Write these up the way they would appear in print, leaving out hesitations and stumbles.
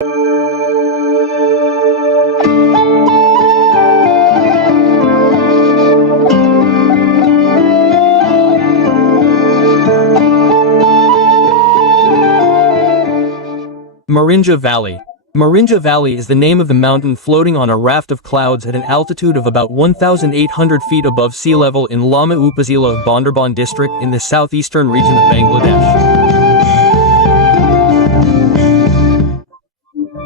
Mirinja Valley. Mirinja Valley is the name of the mountain floating on a raft of clouds at an altitude of about 1,800 feet above sea level in Lama Upazila of Bandarban district in the southeastern region of Bangladesh.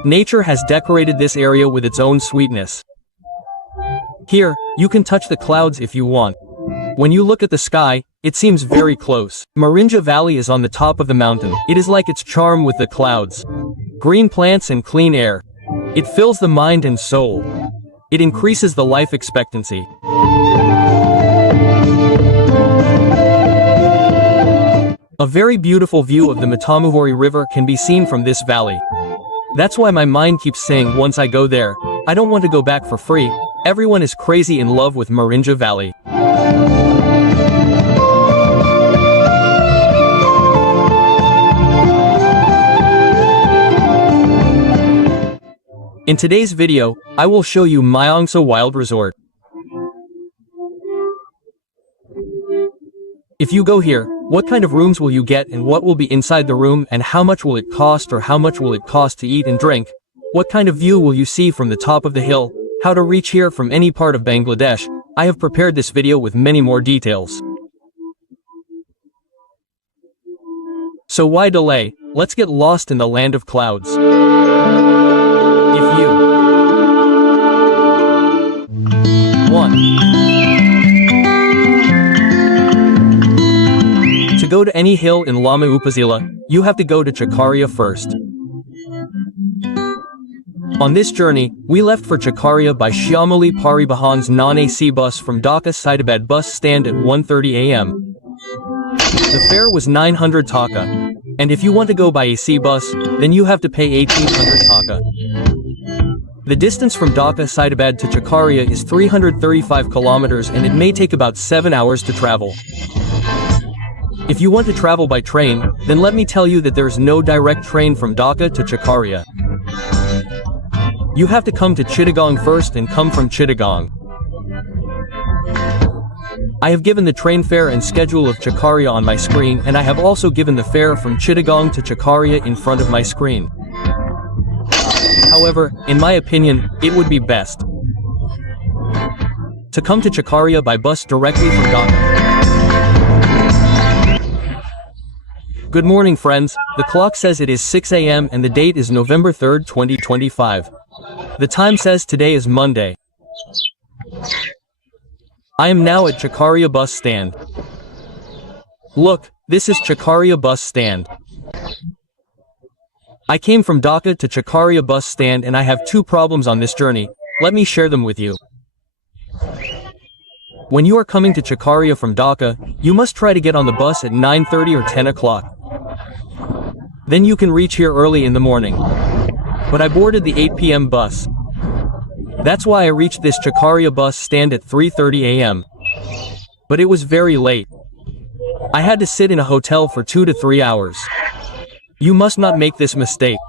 Nature has decorated this area with its own sweetness. Here, you can touch the clouds if you want. When you look at the sky, it seems very close. Mirinja Valley is on the top of the mountain. It is like its charm with the clouds. Green plants and clean air. It fills the mind and soul. It increases the life expectancy. A very beautiful view of the Matamuhori River can be seen from this valley. That's why my mind keeps saying once I go there, I don't want to go back for free. Everyone is crazy in love with Mirinja Valley. In today's video, I will show you Maraingcha Wild Resort. If you go here, what kind of rooms will you get and what will be inside the room and how much will it cost or how much will it cost to eat and drink? What kind of view will you see from the top of the hill? How to reach here from any part of Bangladesh? I have prepared this video with many more details. So why delay? Let's get lost in the land of clouds. If you 1. To go to any hill in Lama Upazila, you have to go to Chakaria first. On this journey, we left for Chakaria by Shyamali Paribahan's non-AC bus from Dhaka Saidabad bus stand at 1:30 am. The fare was 900 taka. And if you want to go by AC bus, then you have to pay 1800 taka. The distance from Dhaka Saidabad to Chakaria is 335 kilometers and it may take about 7 hours to travel. If you want to travel by train, then let me tell you that there is no direct train from Dhaka to Chakaria. You have to come to Chittagong first and come from Chittagong. I have given the train fare and schedule of Chakaria on my screen and I have also given the fare from Chittagong to Chakaria in front of my screen. However, in my opinion, it would be best to come to Chakaria by bus directly from Dhaka. Good morning friends, the clock says it is 6 am and the date is November 3rd, 2025. The time says today is Monday. I am now at Chakaria bus stand. Look, this is Chakaria bus stand. I came from Dhaka to Chakaria bus stand and I have two problems on this journey. Let me share them with you. When you are coming to Chakaria from Dhaka, you must try to get on the bus at 9:30 or 10 o'clock. Then you can reach here early in the morning. But I boarded the 8 p.m. bus. That's why I reached this Chakaria bus stand at 3:30 am. But it was very late. I had to sit in a hotel for 2 to 3 hours. You must not make this mistake.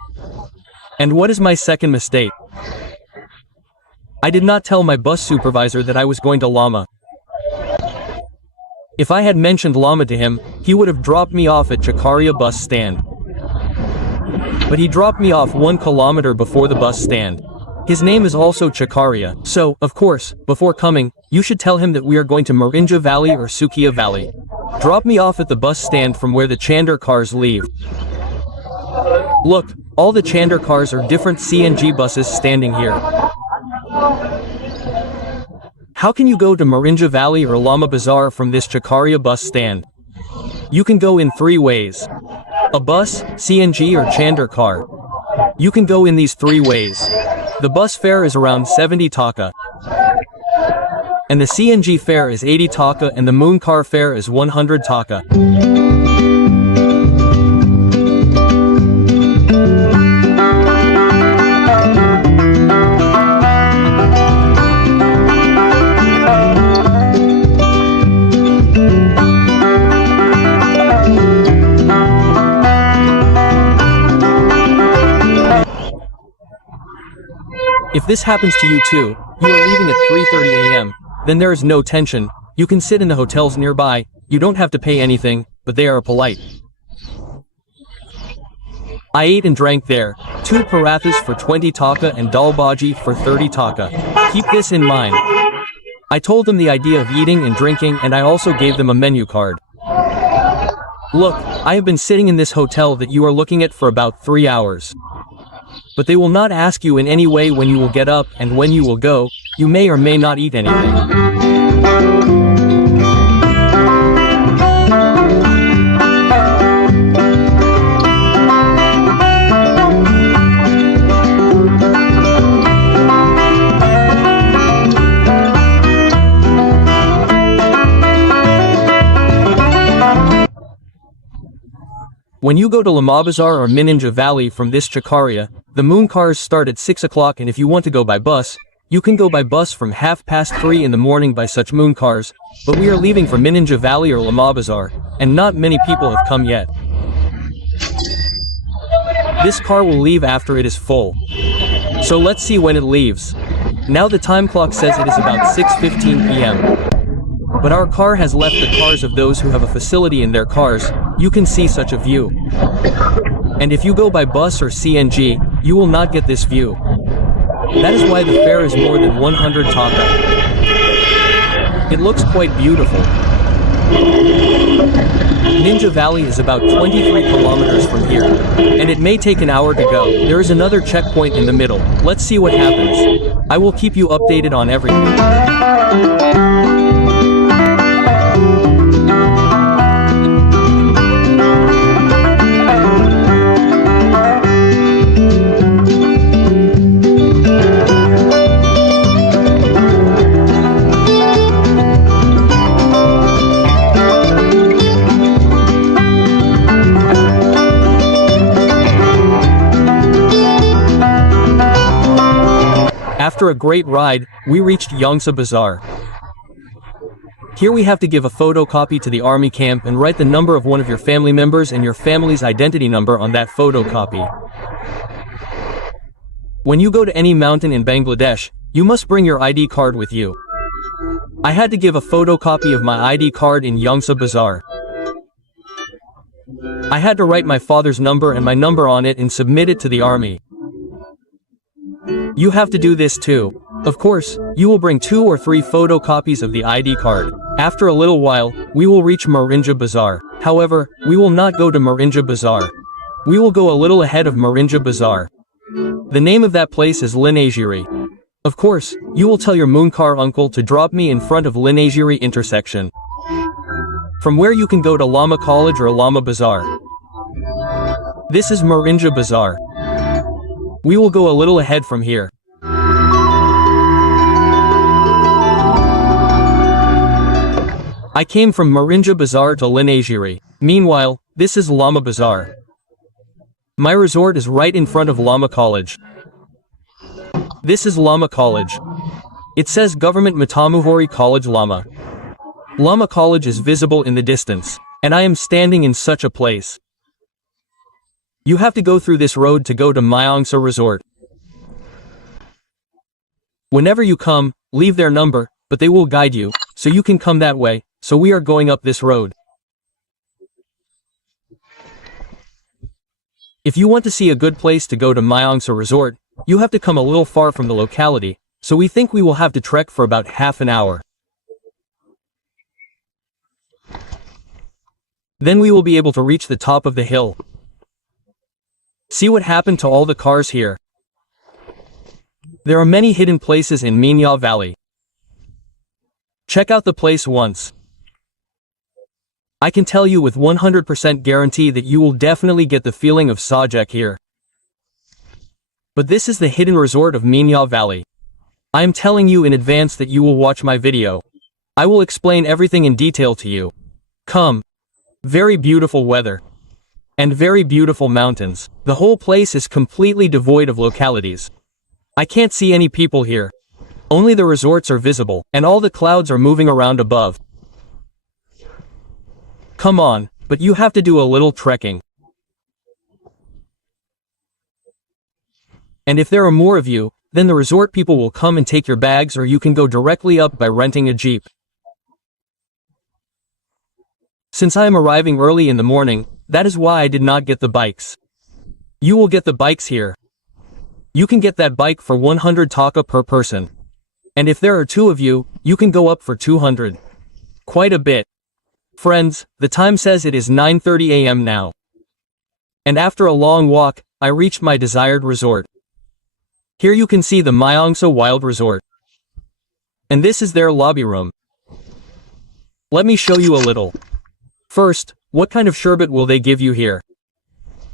And what is my second mistake? I did not tell my bus supervisor that I was going to Lama. If I had mentioned Lama to him, he would have dropped me off at Chakaria bus stand. But he dropped me off 1 kilometer before the bus stand. His name is also Chakaria, so, of course, before coming, you should tell him that we are going to Mirinja Valley or Sukia Valley. Drop me off at the bus stand from where the Chandar cars leave. Look, all the Chandar cars are different CNG buses standing here. How can you go to Mirinja Valley or Lama Bazaar from this Chakaria bus stand? You can go in 3 ways. A bus, CNG or Chandar car. You can go in these 3 ways. The bus fare is around 70 taka. And the CNG fare is 80 taka and the moon car fare is 100 taka. If this happens to you too, you are leaving at 3:30 a.m., then there is no tension, you can sit in the hotels nearby, you don't have to pay anything, but they are polite. I ate and drank there, 2 parathas for 20 taka and dal bhaji for 30 taka. Keep this in mind. I told them the idea of eating and drinking, and I also gave them a menu card. Look, I have been sitting in this hotel that you are looking at for about 3 hours. But they will not ask you in any way when you will get up and when you will go, you may or may not eat anything. When you go to Lama Upazila or Mirinja Valley from this Chakaria, the moon cars start at 6 o'clock, and if you want to go by bus, you can go by bus from 3:30 in the morning by such moon cars, but we are leaving for Mirinja Valley or Lama Upazila, and not many people have come yet. This car will leave after it is full. So let's see when it leaves. Now the time clock says it is about 6:15 p.m. But our car has left the cars of those who have a facility in their cars, you can see such a view. And if you go by bus or CNG, you will not get this view. That is why the fare is more than 100 taka. It looks quite beautiful. Mirinja Valley is about 23 kilometers from here, and it may take an hour to go. There is another checkpoint in the middle. Let's see what happens. I will keep you updated on everything. After a great ride, we reached Maraingcha Bazaar. Here we have to give a photocopy to the army camp and write the number of one of your family members and your family's identity number on that photocopy. When you go to any mountain in Bangladesh, you must bring your ID card with you. I had to give a photocopy of my ID card in Maraingcha Bazaar. I had to write my father's number and my number on it and submit it to the army. You have to do this too. Of course, you will bring 2 or 3 photocopies of the ID card. After a little while, we will reach Mirinja Bazaar. However, we will not go to Mirinja Bazaar. We will go a little ahead of Mirinja Bazaar. The name of that place is Linagiri. Of course, you will tell your Moonkar uncle to drop me in front of Linagiri intersection. From where you can go to Lama College or Lama Bazaar. This is Mirinja Bazaar. We will go a little ahead from here. I came from Mirinja Bazaar to Linagiri. Meanwhile, this is Lama Bazaar. My resort is right in front of Lama College. This is Lama College. It says Government Matamuhori College Lama. Lama College is visible in the distance, and I am standing in such a place. You have to go through this road to go to Maraingcha Resort. Whenever you come, leave their number, but they will guide you, so you can come that way, so we are going up this road. If you want to see a good place to go to Maraingcha Resort, you have to come a little far from the locality, so we think we will have to trek for about half an hour. Then we will be able to reach the top of the hill. See what happened to all the cars here. There are many hidden places in Mirinja Valley. Check out the place once. I can tell you with 100% guarantee that you will definitely get the feeling of Sajak here. But this is the hidden resort of Mirinja Valley. I am telling you in advance that you will watch my video. I will explain everything in detail to you. Come. Very beautiful weather. And very beautiful mountains. The whole place is completely devoid of localities. I can't see any people here. Only the resorts are visible, and all the clouds are moving around above. Come on, but you have to do a little trekking. And if there are more of you, then the resort people will come and take your bags, or you can go directly up by renting a jeep. Since I am arriving early in the morning, that is why I did not get the bikes. You will get the bikes here. You can get that bike for 100 taka per person. And if there are 2 of you, you can go up for 200. Quite a bit. Friends, the time says it is 9:30 a.m. now. And after a long walk, I reached my desired resort. Here you can see the Maraingcha Wild Resort. And this is their lobby room. Let me show you a little. First, what kind of sherbet will they give you here?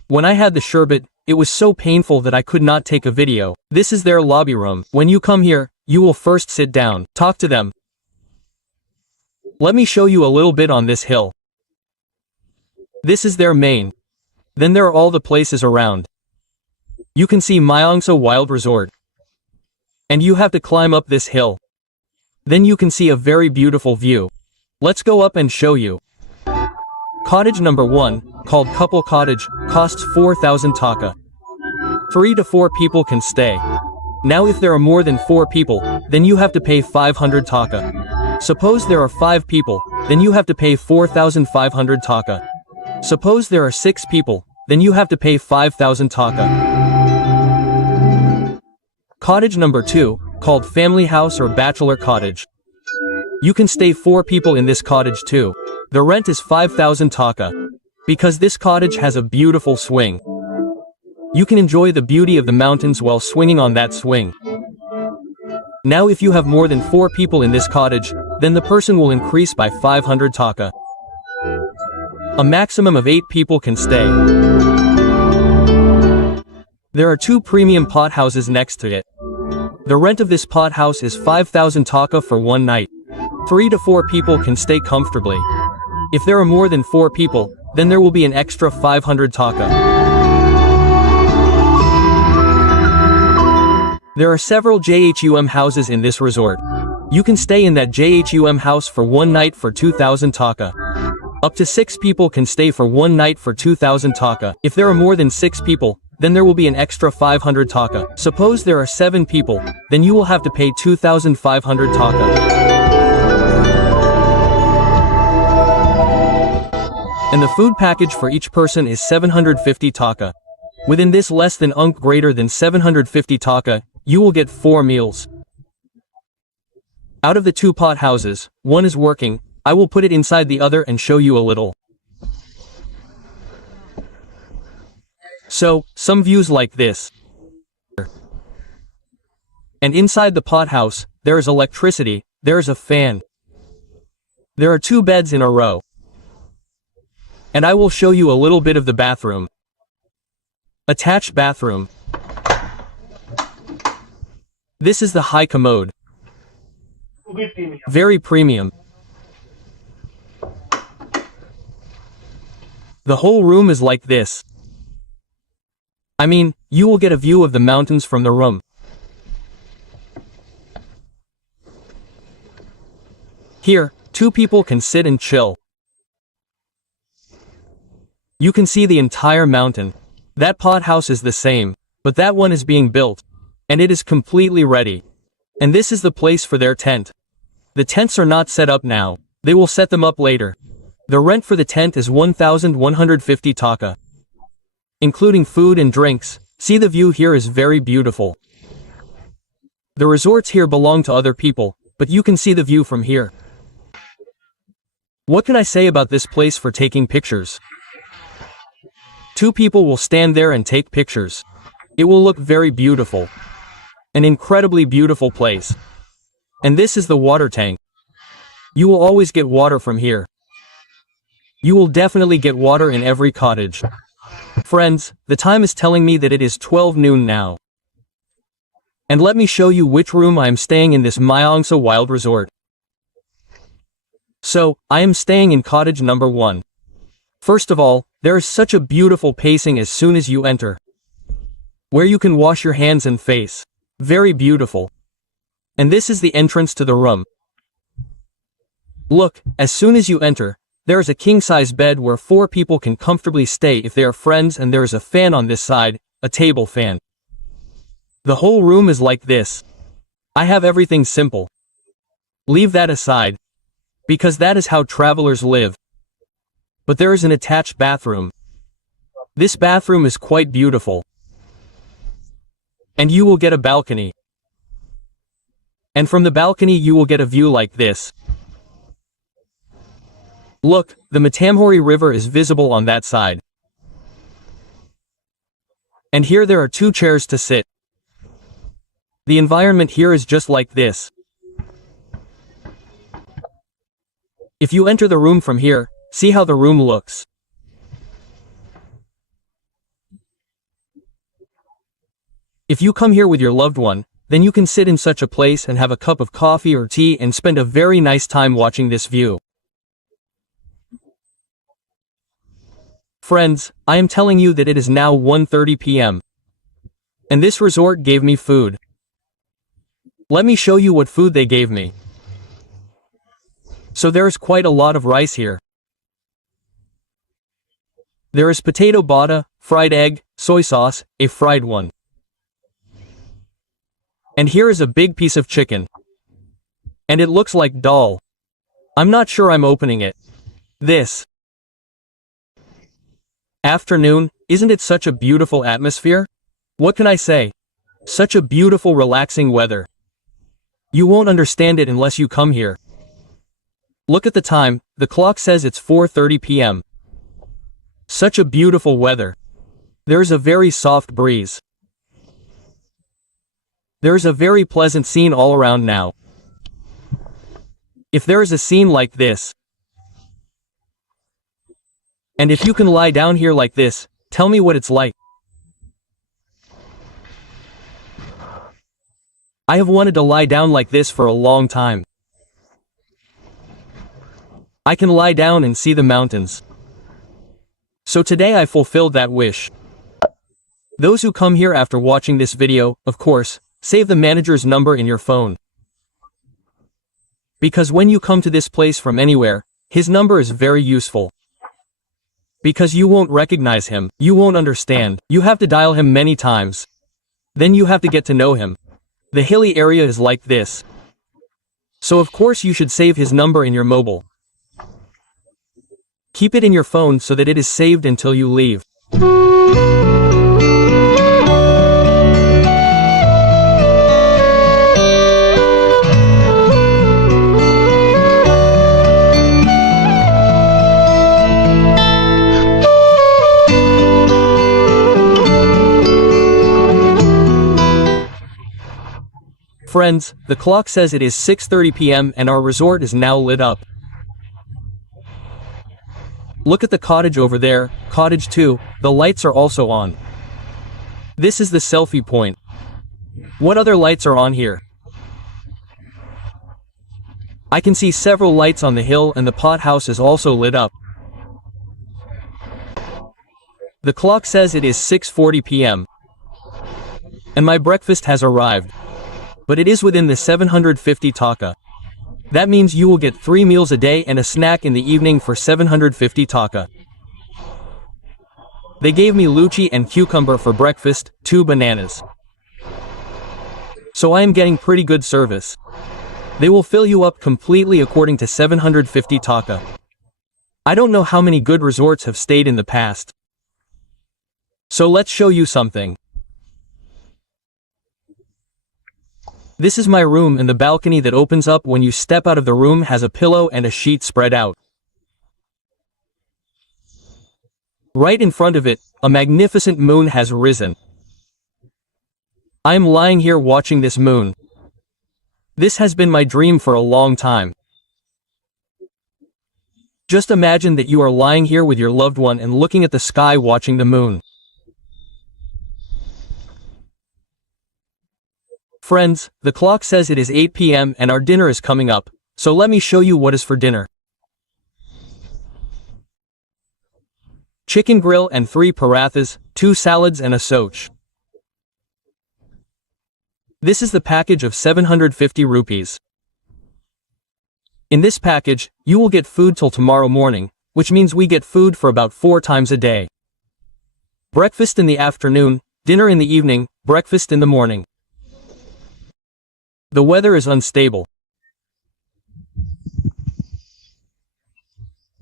When I had the sherbet, it was so painful that I could not take a video. This is their lobby room. When you come here, you will first sit down, talk to them. Let me show you a little bit on this hill. This is their main. Then there are all the places around. You can see Maraingcha Wild Resort. And you have to climb up this hill. Then you can see a very beautiful view. Let's go up and show you. Cottage number 1, called Couple Cottage, costs 4,000 taka. 3 to 4 people can stay. Now if there are more than 4 people, then you have to pay 500 taka. Suppose there are 5 people, then you have to pay 4,500 taka. Suppose there are 6 people, then you have to pay 5,000 taka. Cottage number 2, called Family House or Bachelor Cottage. You can stay 4 people in this cottage too. The rent is 5,000 taka. Because this cottage has a beautiful swing. You can enjoy the beauty of the mountains while swinging on that swing. Now if you have more than 4 people in this cottage, then the person will increase by 500 taka. A maximum of 8 people can stay. There are 2 premium pot houses next to it. The rent of this pot house is 5,000 taka for one night. 3 to 4 people can stay comfortably. If there are more than 4 people, then there will be an extra 500 taka. There are several JHUM houses in this resort. You can stay in that JHUM house for one night for 2,000 taka. Up to 6 people can stay for one night for 2,000 taka. If there are more than 6 people, then there will be an extra 500 taka. Suppose there are 7 people, then you will have to pay 2,500 taka. And the food package for each person is 750 taka. Within this less than greater than 750 taka, you will get 4 meals. Out of the 2 pot houses, one is working. I will put it inside the other and show you a little. So, some views like this. And inside the pot house, there is electricity, there is a fan. There are 2 beds in a row. And I will show you a little bit of the bathroom. Attached bathroom. This is the high commode. Very premium. The whole room is like this. I mean, you will get a view of the mountains from the room. Here, 2 people can sit and chill. You can see the entire mountain. That pot house is the same, but that one is being built. And it is completely ready. And this is the place for their tent. The tents are not set up now. They will set them up later. The rent for the tent is 1,150 taka. Including food and drinks. See, the view here is very beautiful. The resorts here belong to other people, but you can see the view from here. What can I say about this place for taking pictures? 2 people will stand there and take pictures. It will look very beautiful. An incredibly beautiful place. And this is the water tank. You will always get water from here. You will definitely get water in every cottage. Friends, the time is telling me that it is 12 noon now. And let me show you which room I am staying in this Maraingcha Wild Resort. So, I am staying in cottage number 1. First of all, there is such a beautiful pacing as soon as you enter. Where you can wash your hands and face. Very beautiful. And this is the entrance to the room. Look, as soon as you enter, there is a king-size bed where 4 people can comfortably stay if they are friends, and there is a fan on this side, a table fan. The whole room is like this. I have everything simple. Leave that aside. Because that is how travelers live. But there is an attached bathroom. This bathroom is quite beautiful. And you will get a balcony. And from the balcony you will get a view like this. Look, the Matamhori River is visible on that side. And here there are 2 chairs to sit. The environment here is just like this. If you enter the room from here, see how the room looks. If you come here with your loved one, then you can sit in such a place and have a cup of coffee or tea and spend a very nice time watching this view. Friends, I am telling you that it is now 1:30 p.m. And this resort gave me food. Let me show you what food they gave me. So there is quite a lot of rice here. There is potato bada, fried egg, soy sauce, a fried one. And here is a big piece of chicken. And it looks like dal. I'm not sure I'm opening it. This afternoon, isn't it such a beautiful atmosphere? What can I say? Such a beautiful relaxing weather. You won't understand it unless you come here. Look at the time, the clock says it's 4:30 p.m. Such a beautiful weather. There's a very soft breeze. There's a very pleasant scene all around now. If there is a scene like this, and if you can lie down here like this, tell me what it's like. I have wanted to lie down like this for a long time. I can lie down and see the mountains. So today I fulfilled that wish. Those who come here after watching this video, of course, save the manager's number in your phone. Because when you come to this place from anywhere, his number is very useful. Because you won't recognize him, you won't understand, you have to dial him many times. Then you have to get to know him. The hilly area is like this. So of course you should save his number in your mobile. Keep it in your phone so that it is saved until you leave. Friends, the clock says it is 6:30 p.m. and our resort is now lit up. Look at the cottage over there, cottage 2, the lights are also on. This is the selfie point. What other lights are on here? I can see several lights on the hill and the pot house is also lit up. The clock says it is 6:40 p.m. And my breakfast has arrived. But it is within the 750 taka. That means you will get 3 meals a day and a snack in the evening for 750 taka. They gave me lychee and cucumber for breakfast, 2 bananas. So I am getting pretty good service. They will fill you up completely according to 750 taka. I don't know how many good resorts have stayed in the past. So let's show you something. This is my room and the balcony that opens up when you step out of the room has a pillow and a sheet spread out. Right in front of it, a magnificent moon has risen. I am lying here watching this moon. This has been my dream for a long time. Just imagine that you are lying here with your loved one and looking at the sky watching the moon. Friends, the clock says it is 8 p.m. and our dinner is coming up, so let me show you what is for dinner. Chicken grill and 3 parathas, 2 salads and a soch. This is the package of 750 rupees. In this package, you will get food till tomorrow morning, which means we get food for about 4 times a day. Breakfast in the afternoon, dinner in the evening, breakfast in the morning. The weather is unstable.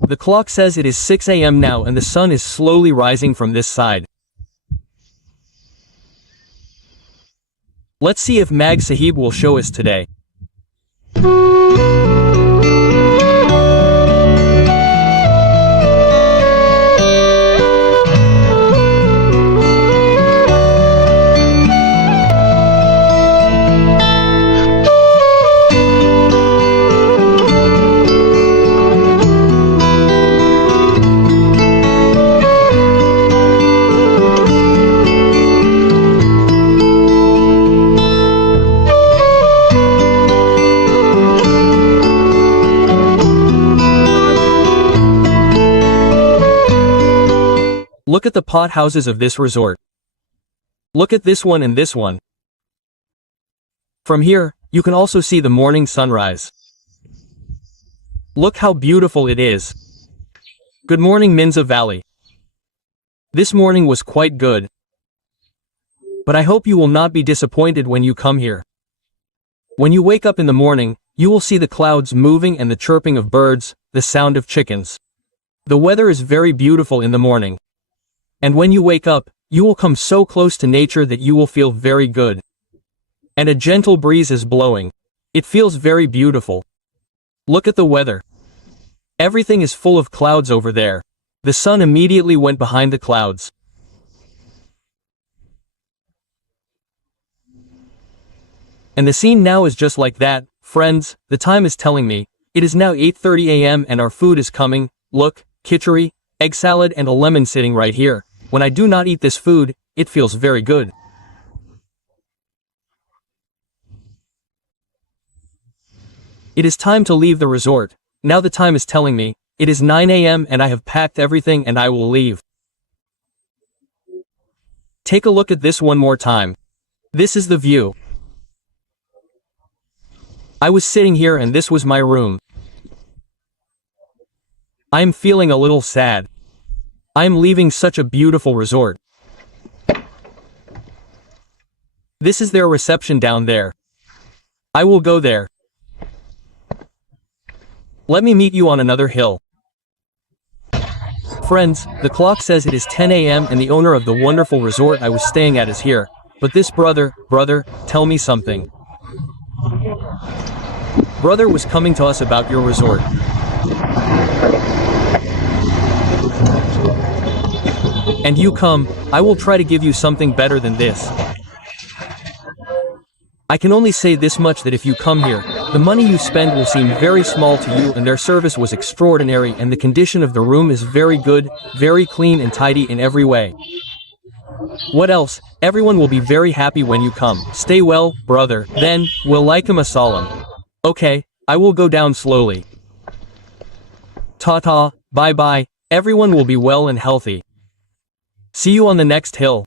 The clock says it is 6 a.m. now and the sun is slowly rising from this side. Let's see if Mag Sahib will show us today. Look at the pot houses of this resort. Look at this one and this one. From here, you can also see the morning sunrise. Look how beautiful it is. Good morning, Mirinja Valley. This morning was quite good. But I hope you will not be disappointed when you come here. When you wake up in the morning, you will see the clouds moving and the chirping of birds, the sound of chickens. The weather is very beautiful in the morning. And when you wake up, you will come so close to nature that you will feel very good. And a gentle breeze is blowing. It feels very beautiful. Look at the weather. Everything is full of clouds over there. The sun immediately went behind the clouds. And the scene now is just like that. Friends, the time is telling me. It is now 8:30 a.m. and our food is coming. Look, khichdi, egg salad and a lemon sitting right here. When I do not eat this food, it feels very good. It is time to leave the resort. Now the time is telling me, it is 9 a.m. and I have packed everything and I will leave. Take a look at this one more time. This is the view. I was sitting here and this was my room. I am feeling a little sad. I am leaving such a beautiful resort. This is their reception down there. I will go there. Let me meet you on another hill. Friends, the clock says it is 10 a.m. and the owner of the wonderful resort I was staying at is here. But this brother, tell me something. Brother was coming to us about your resort. And you come, I will try to give you something better than this. I can only say this much, that if you come here, the money you spend will seem very small to you, and their service was extraordinary and the condition of the room is very good, very clean and tidy in every way. What else? Everyone will be very happy when you come. Stay well, brother. Then, walaikum assalam. Okay, I will go down slowly. Ta-ta, bye-bye, everyone will be well and healthy. See you on the next hill.